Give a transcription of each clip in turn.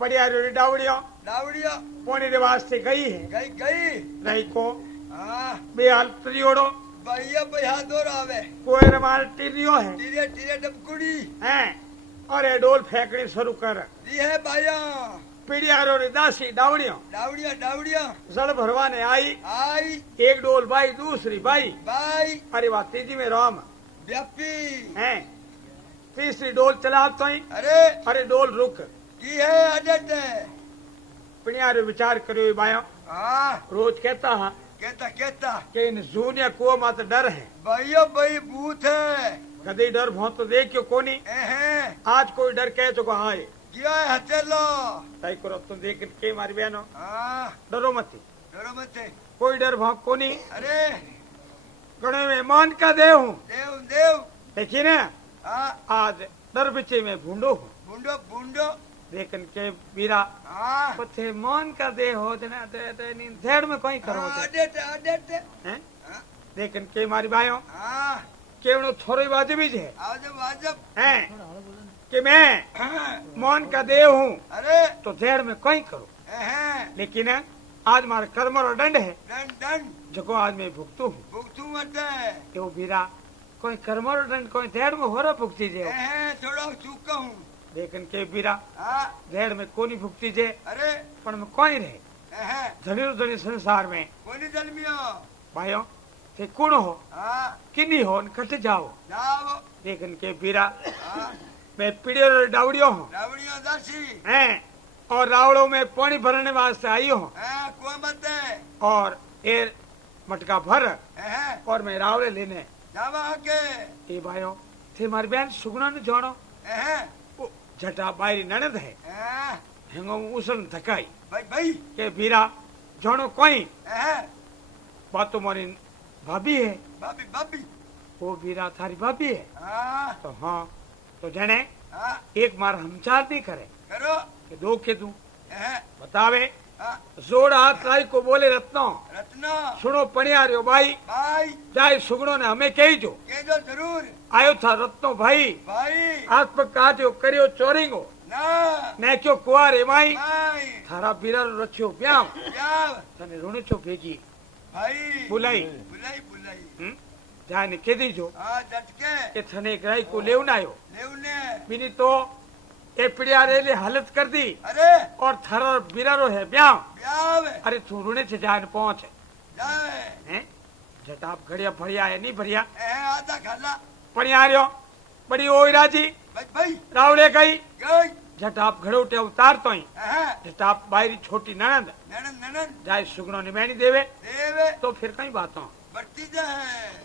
बढ़िया रोड़ी डावड़िया डावड़िया पोनी रे वास्ते गई है गई गई नहीं को हाँ बेहाल त्रियोड़ो भैया भैया दो रावे कोई रमार टिरियो है टीरे टीरे डबकुड़ी हैं और ये डोल फेंकनी शुरू कर दी है भैया पीड़िया रोड़ी दासी डावड़िया डावड़िया डावड़िया जड़ भरवाने आई आई एक डोल भाई दूसरी भाई बाई अरे वाह तीजी में राम व्यापी हैं तीसरी डोल चला तो ही अरे डोल रुक की है अडट पिणिया रे विचार करो भाइयों हाँ रोज कहता हाँ कहता कहता कि इन जूनिया को मत डर है भैया भाई भूत है कदी डर बहुत तो देखियो कोनी आज कोई डर कह चुका हाँ क्या है हथेलो तय करो तुम देख के मारी बहनो हाँ डरो मत मत कोई डर भाग कोनी अरे गणे में मान का दे हूँ देव देव देखिए ना हाँ आज डर बिचे में भूंडो हूँ बूंडो बूंडो लेकिन के बीरा हाँ पथे मान का दे हो जना नी धेड़ में कोई करो अडट अडट हैं लेकिन के मारी भाइयों हाँ केवड़ो थोड़ी वाजिबी है आजब आजब हैं कि मैं मान का दे हूँ अरे तो धेड़ में कोई करो लेकिन आज मारा कर्म और दंड है दंड दंड जको आज मैं भुगतू हूँ भुगतू मत है वो बीरा कोई कर्म और दंड कोई धेड़ में हो रहा भुगती जे थोड़ा चूका हूँ लेकिन के बीरा हाँ धेड़ में कोनी भुगती जे अरे पण में कोई रहे धनी धनी संसार में कोनी जलमियो भाइयों ते कुण हो हाँ किन्नी हो कट जाओ जाओ लेकिन के बीरा हाँ मैं पीड़ियो डावड़ियो हूँ रावड़ियों दासी हैं और रावड़ों में पानी भरने वास्ते आई हूँ कोई मत है और ये मटका भर हैं और मैं रावड़े लेने जावा के ये भाइयों थे मारी बहन सुगुना ने जोड़ो हैं झटा बायरी ननद है हैं हेंगो उसन थकाई भाई भाई के बीरा जोड़ो कोई हैं बातो मारी भाभी है भाभी भाभी वो बीरा थारी भाभी है हाँ तो हाँ तो जने हाँ एक मार हमचार नहीं करे करो कि दो के तू हैं बतावे हाँ जोड़ हाथ लाई को बोले रत्नो रत्ना सुनो पणिया रहो भाई भाई जाए सुगड़ो ने हमें कही जो के जो जरूर आयो था रत्नो भाई भाई आज पर काजो करियो चोरिंगो ना मैं क्यों कुआरे माई भाई थारा बीरा रचियो ब्याह क्या तने रोने छो भेजी भाई बुलाई बुलाई बुलाई जाने के दी जो हाँ झटके के थने एक राई को लेवन आयो लेवने बिनी तो ए पिड़िया रेले हालत कर दी अरे और थारा बीरारो है ब्याह ब्याह अरे तू रोने से जान पहुंच जाए हैं जटाप घड़िया भरिया है नहीं भरिया आधा खाला पणिया रहो बड़ी ओई राजी भाई भाई रावड़े गई गई जटाप घड़ोटे उतार तो ही हैं जटाप बायरी छोटी ननद ननन ननन जाए सुगनो ने मैनी देवे देवे तो फिर कई बातों बढ़ती जाए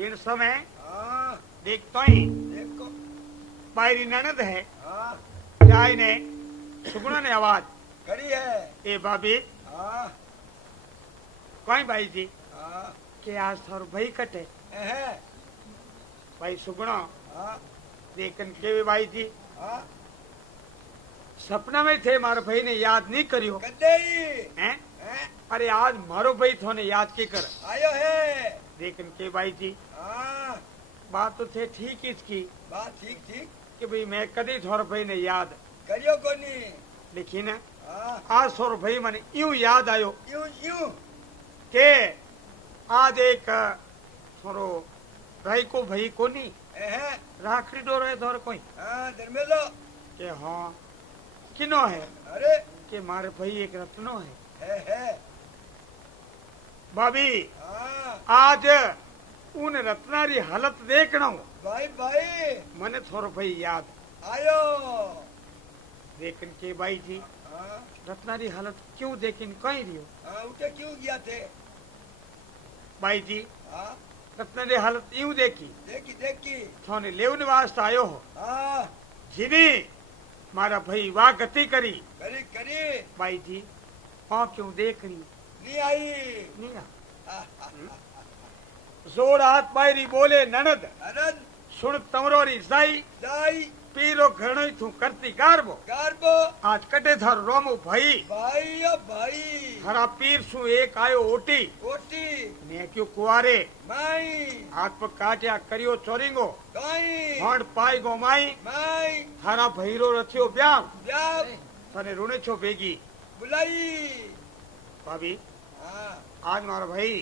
इन समय हाँ, देखता ही देखो बायरी ननद है हाँ, जाय ने सुगुणा ने आवाज करी है ए भाभी हाँ, कहीं भाई जी हाँ, के आज थोर भाई कटे है भाई सुगुणा हाँ, देखन के भाई जी हाँ, सपना में थे मारो भाई ने याद नहीं करियो कदे हैं हैं अरे आज मारो भाई थोने याद के कर आयो है देखन के भाई जी हाँ, बात तो थे ठीक इसकी बात ठीक ठीक कि भाई मैं कदी थोर भाई ने याद करियो कोनी लेकिन हाँ, आज थोर भाई मन यूं याद आयो यूं यूं के आज एक थोरो भाई को भाई को नहीं है राखड़ी डोर है थोर कोई हाँ, धर्मेलो के हाँ किनो है अरे के मारे भाई एक रत्नो है है भाभी हाँ, आज उन रत्नारी हालत देखना भाई भाई मने थोरो भाई याद आयो देखन के भाई जी हाँ, रत्नारी हालत क्यों देखिन कहीं रियो हाँ, उठे क्यों गया थे भाई जी हाँ, रत्नारी हालत यूं देखी देखी देखी थोने लेवन वास्ते आयो हो हाँ, जिनी मारा भाई वाह गति करी करी करी भाई जी हाँ क्यों देख रही नहीं आई नहीं आ हाँ, हाँ, जोर हाथ बायरी बोले ननद अनंत सुन तमरोरी साई दाई पीरो घणो थू करती गारबो गारबो आज कटे थारो रोमो भाई भाई ओ भाई थारा पीर सु एक आयो ओटी ओटी ने क्यों कुआरे माई हाथ पर काटिया करियो चोरिंगो दाई हण पाई गो माई माई थारा भईरो रथियो ब्याह ब्याह तने रुने छो बेगी बुलाई भाभी हाँ आज मारो भाई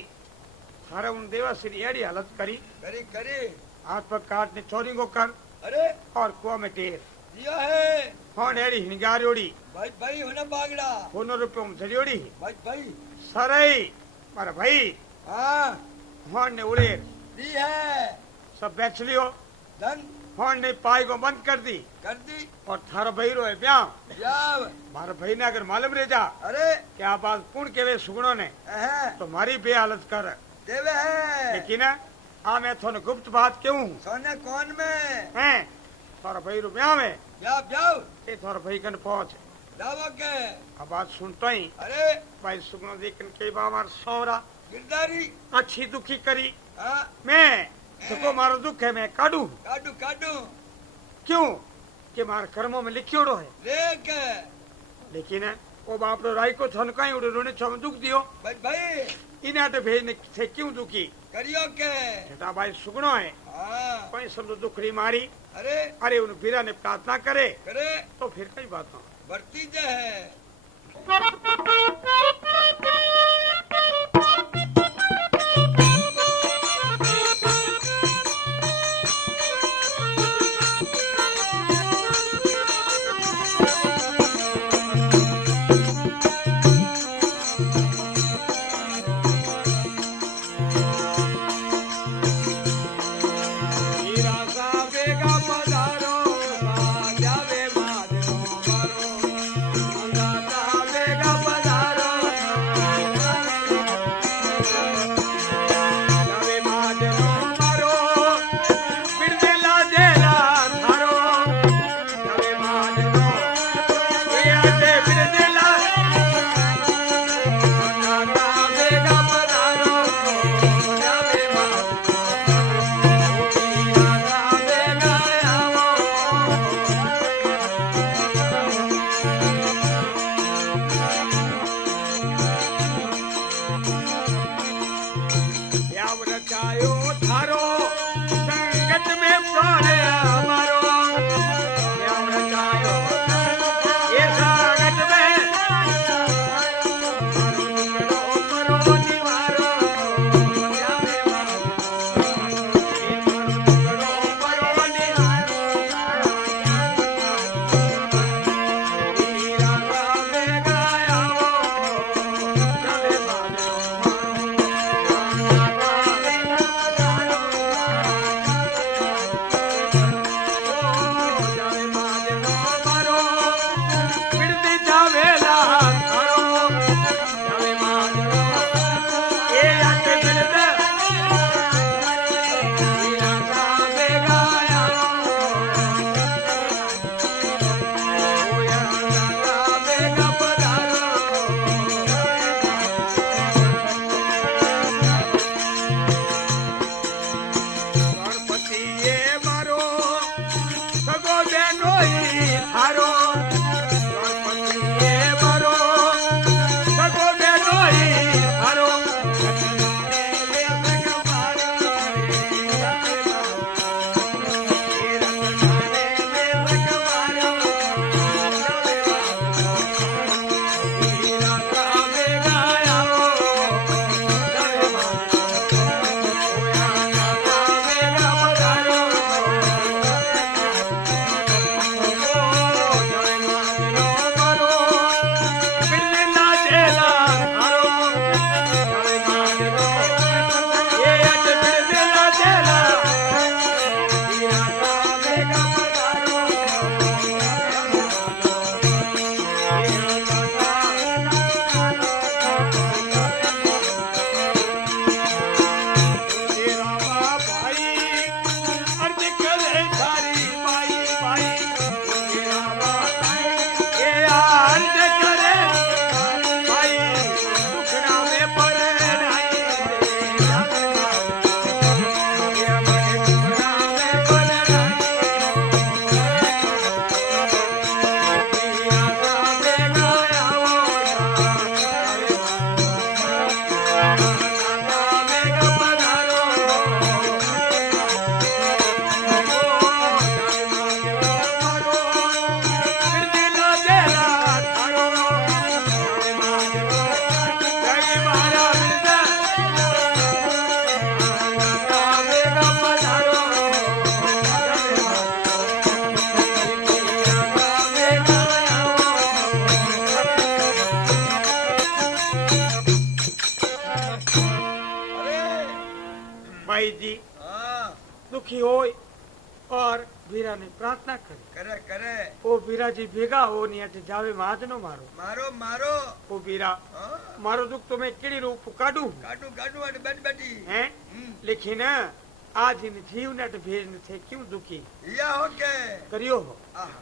थारा उन देवाश्री एड़ी हालत करी करे करे हाथ पर काटने चोरिंगो कर अरे और कुआ में टेर दिया है हण एड़ी हिंगारियोड़ी भाई भाई होना बागड़ा 100 रुपये में झड़ियोड़ी भाई भाई सरई मारा भाई हाँ हण ने उड़ेर दी है सब बेच लियो धन हण ने पाई को बंद कर दी कर दी और थारो भईरो है ब्याह ब्याह मारा भाई ने अगर मालूम रह जा अरे क्या बात पूर्ण केवे सुगणो ने है तो मारी बेहालत कर देवे है लेकिन आ मैं थोने गुप्त बात क्यों सोने कौन में हैं थारो भईरो ब्याह में ब्याह ब्याह ये थारो भई कन पहुंच दावा के अब बात सुनता ही अरे भाई सुगणो देखन के बामार सौरा गिरदारी अच्छी दुखी करी हाँ मैं देखो मारो दुख है मैं काटू काटू काटू क्यों कि मार कर्मों में लिखियोड़ो है लेके लेकिन वो बापड़ो राय को थन कहीं उड़े रोने छम दुख दियो भाई भाई इनाटे भेजने से क्यों दुखी करियो के छठा भाई सुगणो है हाँ कोई समझो दुखड़ी मारी अरे अरे उन वीरा ने प्रार्थना करे करे तो फिर कई बात ना बढ़ती जे है वीरा साबेगा पधारो जावे माधो मारो अंगाता बेगा पधारो जावे माधो मारो बिरदेला देला थारो जावे माधो ये दे बिरदेला अंगाता बेगा पधारो जावे माधो रचायो थारो संगत में प्राणे हमारो रचायो ये संगत में मरो निवारो जावे मरो निवारो वीरा रामे गाया जावे भाई जी हाँ दुखी होय और वीरा ने प्रार्थना करी। करे करे ओ वीरा जी भेगा हो नहीं अट जावे महाजनो मारो। मारो मारो ओ वीरा हाँ मारो दुख तो मैं केड़ी रूप काढू काटू काटू अट बैठ बैठी हैं लेकिन आज इन जीव ने अट भेज न थे क्यों दुखी या हो के करियो हो आहा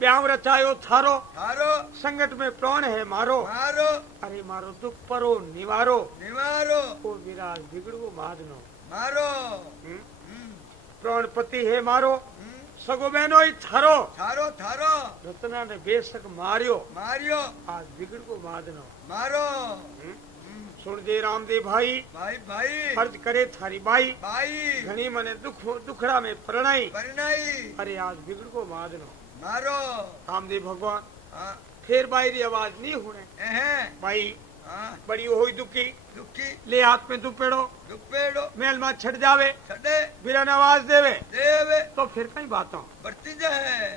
प्याम रचायो थारो थारो संकट में प्राण है मारो मारो अरे मारो दुख परो निवारो निवारो ओ वीरा बिगड़ो महाजनो मारो हम्म? प्राणपति है मारो सगो बहनो ही थारो थारो थारो रत्ना ने बेशक मारियो मारियो आज बिगड़ को मादनो मारो सुन दे रामदेव भाई भाई भाई फर्ज करे थारी बाई भाई घनी मने दुखड़ा में परणाई परिणाई अरे आज बिगड़ को मादनो मारो रामदेव भगवान हाँ फिर बाई री आवाज नहीं होने एहे भाई हाँ बड़ी होई दुखी दुखी ले हाथ में दुपेड़ो दुपेड़ो मेल में छट जावे छड़े बिरन आवाज देवे देवे तो फिर कई बातों बढ़ती जाए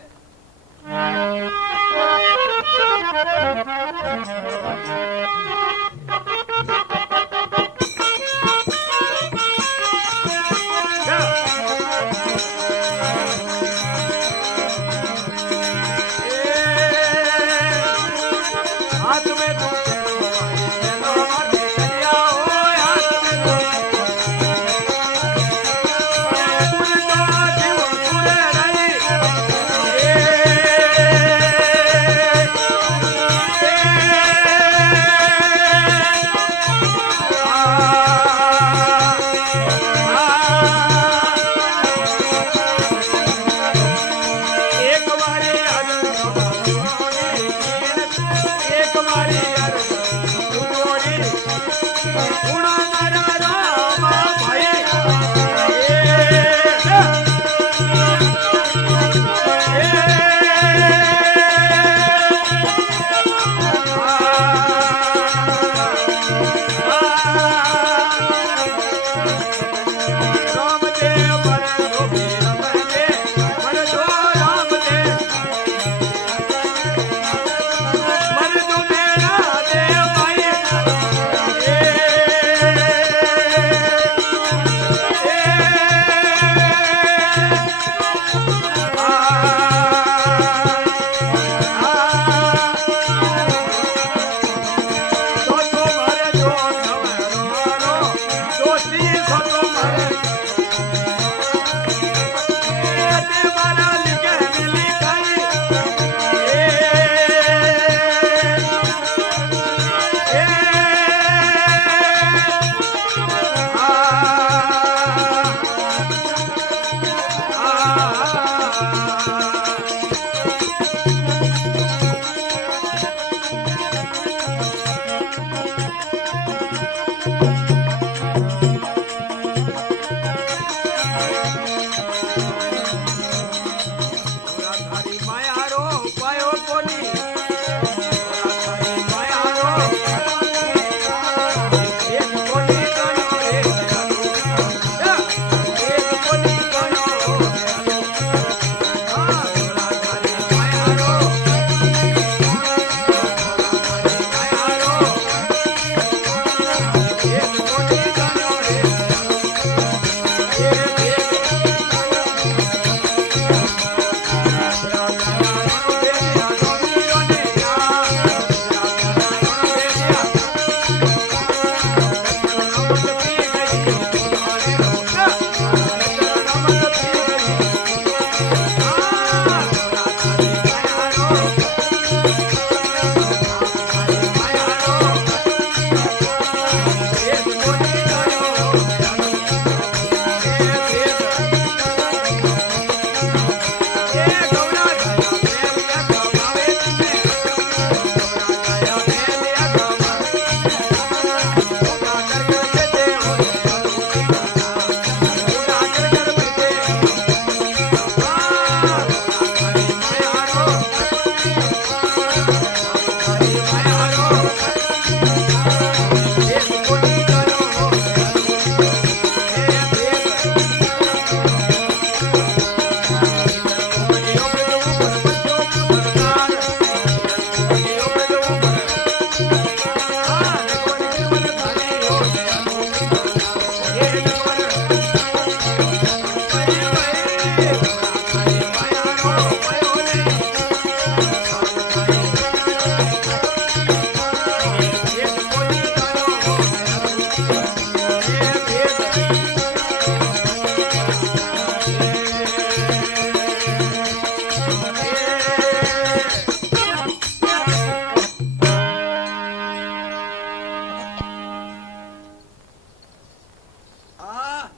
हाथ में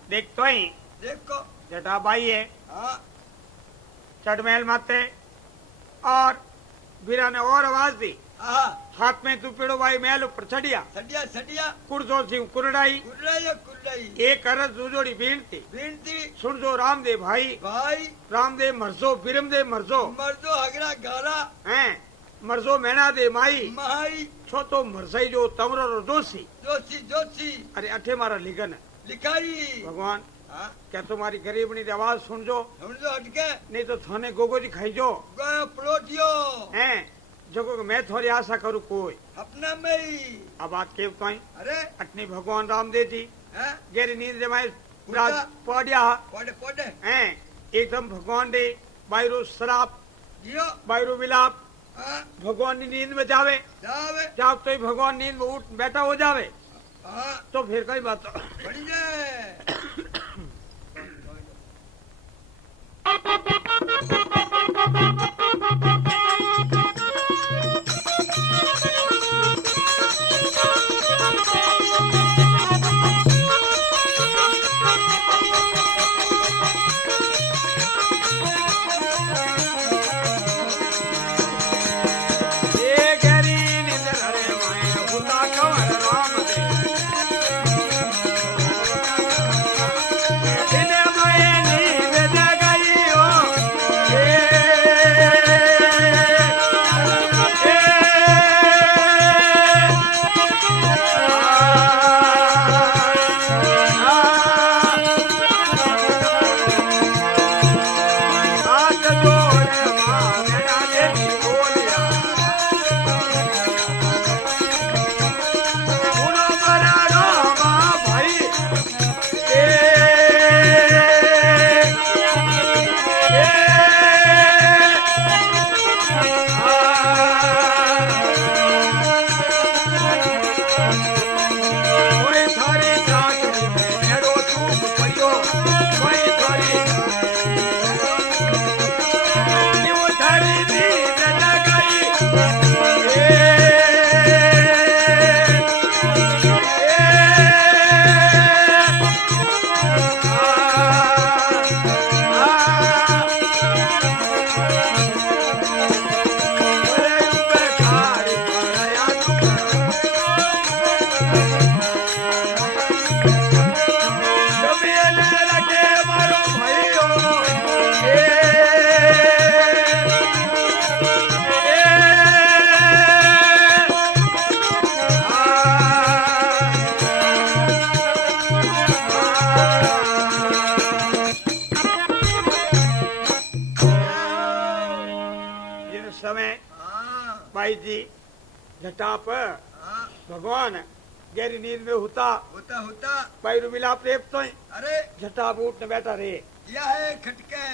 देख तो ही देखो जटाबाई है हाँ चढ़महल माते और वीरा ने और आवाज दी हाँ हाथ में दुपेड़ो भाई महल ऊपर चढ़िया सडिया सडिया कुर्जो सिंह कुरडाई कुर्राई एक अरज दुजोड़ी बीणती बीनती सुन जो रामदेव भाई भाई रामदेव मरजो बिरमदेव मरजो मर्दो हगरा गारा हैं मरजो मैना दे माई माई छो तो मरसई जो तमरो रो दोषी जोशी जोशी अरे अठे मारा लिखन है लिखाई भगवान हाँ क्या तुम्हारी गरीबनी की आवाज सुन जो समझो हटके नहीं तो थाने गोगो जी खाई जो गयो पलोटियो हैं जगो मैं थोड़ी आशा करूँ कोई अपना में ही अब बात के तो अरे अटनी भगवान रामदेव जी हैं गहरी नींद जमाए उठा। पड़िया पड़े पड़े हैं एकदम भगवान दे बायरो शराब जियो बायरो विलाप हाँ भगवान की नींद में जावे जावे जाओ तो ही भगवान नींद में उठ बैठा हो जावे हाँ तो फिर कई बात बड़ी जाए ये गहरी नींद रे माए खुदा कंवर राम दे दिने माए नींद जगाई हो हाथ जोड़े मां मेरा देवी बोलिया उनो मरा रामा भाई कोई थारी चाकरी में एड़ो चूक पड़ियो कोई थारी न्यू थारी नींद जगाई मारो जिस समय हाँ भाई जी झटाप हाँ भगवान गहरी नींद में होता होता होता भाई रू मिलाप रेप तो अरे झटाप उठ न बैठा रे यह है खटके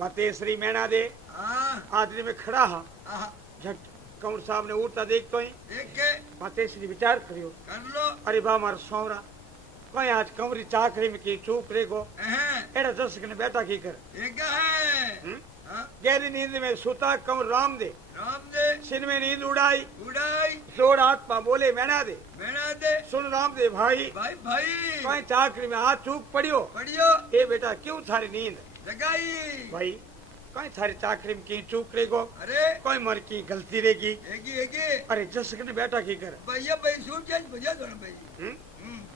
माते श्री मैना दे हाँ आदमी में खड़ा हा हाँ झट कंवर साहब ने उठता देख तो देख के माते श्री विचार करियो कर लो अरे बा मार सोवरा कोई आज कंवरी चाकरी में की चूक रेगो हैं एड़ा दर्शक ने बैठा की कर एक है हम्म? हाँ गहरी नींद में सोता कंवर राम दे राम दे सिर में नींद उड़ाई उड़ाई जोड़ हाथ पा बोले मैना दे मेरा दे सुन राम दे भाई भाई भाई कोई चाकरी में हाथ चूक पड़ियो पढ़ियो ए बेटा क्यों थारी नींद जगाई भाई कोई थारी चाकरी में की चूक रेगो अरे कोई मर की गलती रेगी एगी अरे जसक ने बैठा की कर भैया भाई सूट चेंज बजा दो ना भाई हम्म?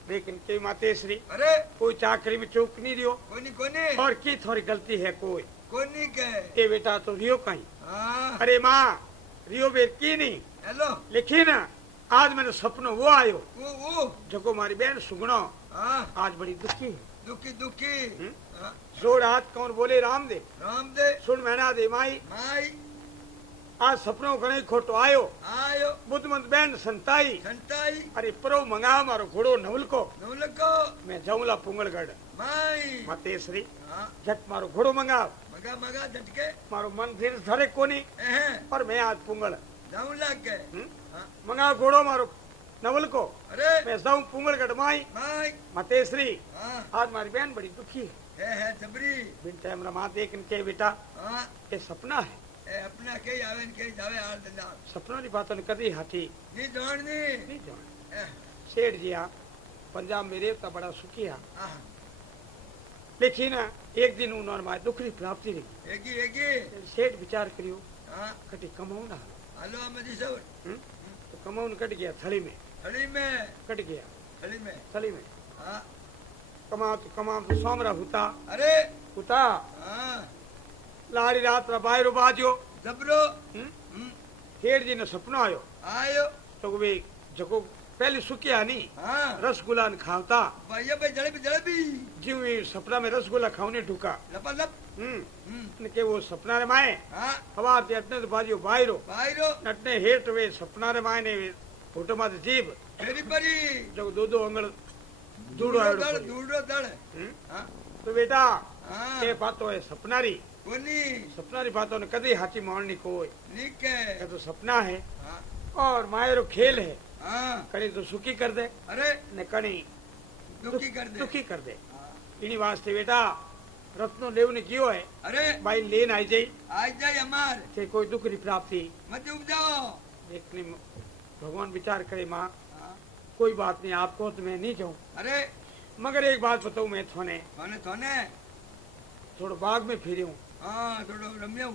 लेकिन के माते श्री अरे कोई चाकरी में चूक नहीं रियो कोनी और की थोड़ी गलती है कोई कोनी के ए बेटा तो रियो कहीं हाँ अरे माँ रियो बेर की नहीं हेलो लिखी ना आज मैंने सपनो वो आयो वो जको मारी बहन सुगनो हाँ आज बड़ी दुखी है दुखी दुखी हाँ, जोड़ हाथ कौन बोले राम दे राम दे सुन मैना दे माई माई आज सपनो घणे खोटो आयो आयो बुद्धमंत बहन संताई संताई अरे परो मंगा मारो घोड़ो नवल को नौलको मैं जाऊंला पुंगलगढ़ माई माते श्री हाँ झट मारो घोड़ो मंगा मगा मगा झटके मारो मन फिर धरे कोनी पर मैं आज पुंगल जाऊं लग गए हम्म? हाँ, मंगा घोड़ो मारो नवल को अरे मैं जाऊं पुंगलगढ़ माई माई माते श्री हाँ आज मारी बहन बड़ी दुखी है सबरी बिन टाइम रमा देख के बेटा हाँ ये सपना है ए अपना के आवे न के जावे हाल दंदा सपनों की बातों ने कदी हाथी नी जान नी नहीं जान ए, सेठ जी आ पंजाब में रेवता बड़ा सुखी आ आह, लेकिन एक दिन उन्होंने माए दुखरी प्राप्ति रही एगी सेठ विचार करियो हाँ कटी कमाऊ ना हेलो अमदी सर तो कमाऊ कट गया थली में थड़ी में कट गया थली में हाँ कमाओ तो सोमरा हुता अरे हुता हाँ लाड़ी रात बाहर बाजो जबरो हेर जी ने सपनो आयो आयो तो वे जको पहले सुकिया नहीं हाँ रसगुल्ला न खावता भैया भाई जलेबी जलेबी जीव सपना में रसगुल्ला खाने ढुका लपा लप ने के वो सपना रे माए हाँ हवा ते अटने तो बाजियो बाहरो बाहरो नटने हेठ वे सपना रे माए ने फोटो माते जीव फेरी परी जो दो दो अंगल दूड़ो आयो दूड़ो दड़ हाँ तो बेटा हाँ के बातो है सपनारी कोनी सपनारी बातों ने कदी हाथी मारनी कोई ठीक है ये तो सपना है हाँ और मायरो खेल है हाँ कड़ी तो सुखी कर दे अरे ने कणी दुखी कर दे दुखी कर दे हाँ। इनी वास्ते बेटा रत्नो लेव ने कियो है अरे भाई लेन आई जाई आज जाए हमार के कोई दुख री प्राप्ति मत उब जाओ देखने भगवान विचार करे माँ हाँ। कोई बात नहीं आपको तो मैं नहीं कहूँ अरे मगर एक बात बताऊँ मैं थोने थोने थोने थोड़ा बाग में फिरी हूँ हाँ थोड़ो रम्यो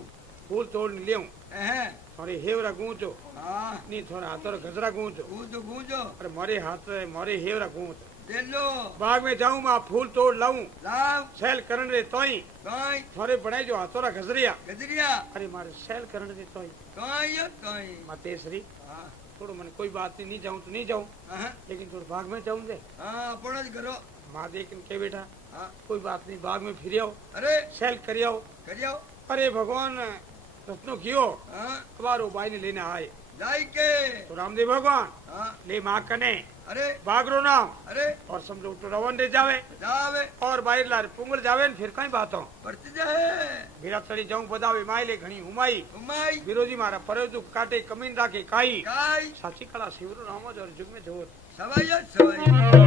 फूल तोड़ ले हूँ है थोड़ी हेवरा गूंचो हाँ नहीं थोड़ा हाथों गजरा गूंचो गूंजो गूंजो अरे मारे हाथ मारे हेवरा गूंचो दे लो बाग में जाऊँ माँ फूल तोड़ लाऊं लाव सैल करण रे तोई तोई थोड़े बनाई जो हाथोरा गजरिया गजरिया अरे मारे सैल करण रे तोई तोई यो तोई मातेश्वरी हाँ थोड़ो मन कोई बात नहीं जाऊँ तो नहीं जाऊँ हाँ लेकिन थोड़ा बाग में जाऊँ दे हाँ पुणज करो माँ देख के बेटा हाँ कोई बात नहीं बाग में फिर आओ अरे सैल करी आओ करियो अरे भगवान रत्नो कियो हाँ हमारो भाई ने लेने आए जाई के तो रामदेव भगवान हाँ ले माँ कने अरे बागरो नाम अरे और समझो तो रवन रे जावे जावे और बाहर लार पुंगल जावे न फिर कहीं बातों परत जाए मेरा तड़ी जाऊं बदावे माइले घणी हुमाई उमाई विरोधी मारा परे दुख काटे कमीन राखे काई काई साची कला शिवर राम और जुग में जोर सवाई सवाई